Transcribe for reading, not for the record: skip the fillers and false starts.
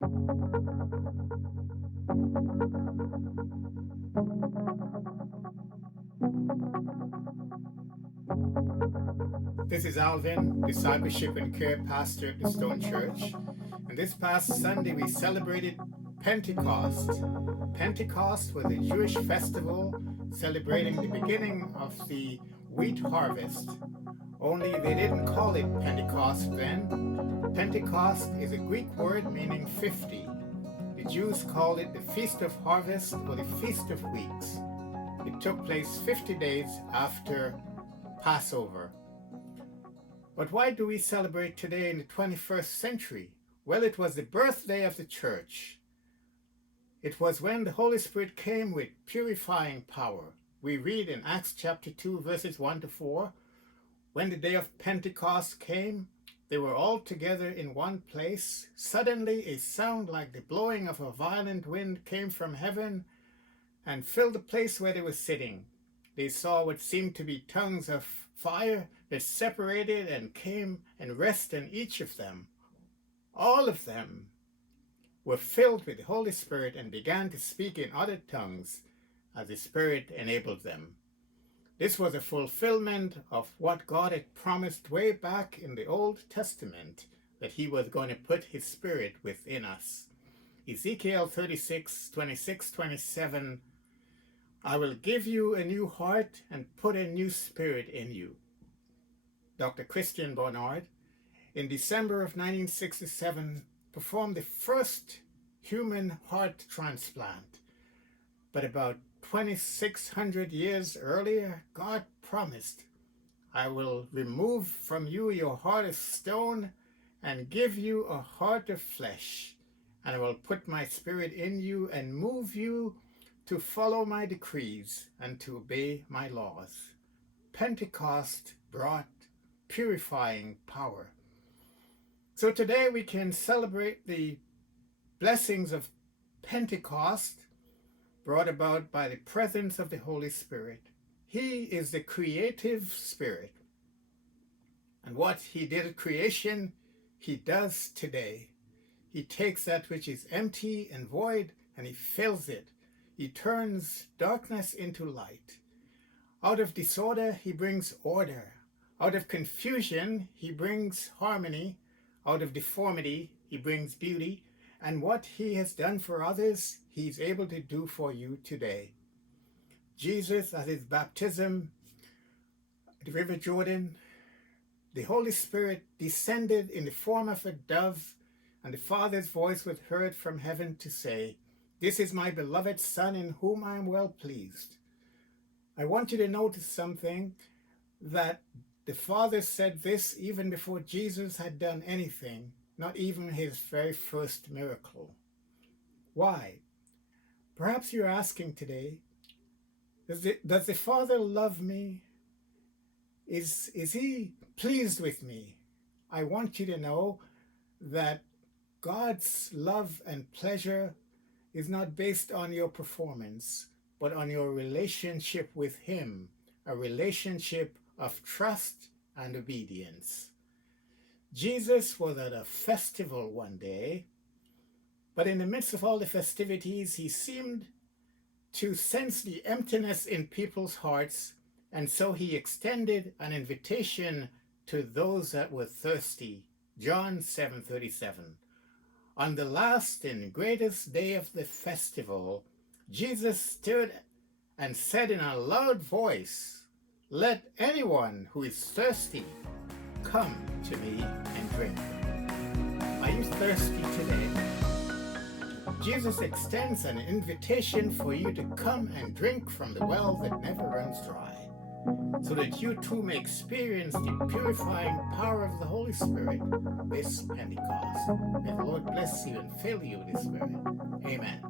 This is Alvin, Discipleship and Care Pastor at the Stone Church. And this past Sunday we celebrated Pentecost. Pentecost was a Jewish festival celebrating the beginning of the wheat harvest. Only they didn't call it Pentecost then. Pentecost is a Greek word meaning 50. The Jews called it the Feast of Harvest or the Feast of Weeks. It took place 50 days after Passover. But why do we celebrate today in the 21st century? Well, it was the birthday of the church. It was when the Holy Spirit came with purifying power. We read in Acts chapter 2, verses 1 to 4, when the day of Pentecost came, they were all together in one place. Suddenly a sound like the blowing of a violent wind came from heaven and filled the place where they were sitting. They saw what seemed to be tongues of fire that separated and came and rested on each of them. All of them were filled with the Holy Spirit and began to speak in other tongues as the Spirit enabled them. This was a fulfillment of what God had promised way back in the Old Testament, that he was going to put his Spirit within us. Ezekiel 36, 26, 27, I will give you a new heart and put a new spirit in you. Dr. Christian Barnard, in December of 1967, performed the first human heart transplant. But about 2,600 years earlier, God promised, I will remove from you your heart of stone and give you a heart of flesh, and I will put my spirit in you and move you to follow my decrees and to obey my laws. Pentecost brought purifying power. So today we can celebrate the blessings of Pentecost brought about by the presence of the Holy Spirit. He is the creative spirit. And what he did at creation, he does today. He takes that which is empty and void and he fills it. He turns darkness into light. Out of disorder, he brings order. Out of confusion, he brings harmony. Out of deformity, he brings beauty. And what he has done for others, he's able to do for you today. Jesus, at his baptism at the River Jordan, the Holy Spirit descended in the form of a dove, and the Father's voice was heard from heaven to say, this is my beloved Son in whom I am well pleased. I want you to notice something, that the Father said this even before Jesus had done anything, not even his very first miracle. Why? Perhaps you're asking today, does the Father love me? Is he pleased with me? I want you to know that God's love and pleasure is not based on your performance, but on your relationship with him, a relationship of trust and obedience. Jesus was at a festival one day, but in the midst of all the festivities, he seemed to sense the emptiness in people's hearts, and so he extended an invitation to those that were thirsty. John 7:37. On the last and greatest day of the festival, Jesus stood and said in a loud voice, let anyone who is thirsty come to me and drink. Are you thirsty today? Jesus extends an invitation for you to come and drink from the well that never runs dry, so that you too may experience the purifying power of the Holy Spirit this Pentecost. May the Lord bless you and fill you with His Spirit. Amen.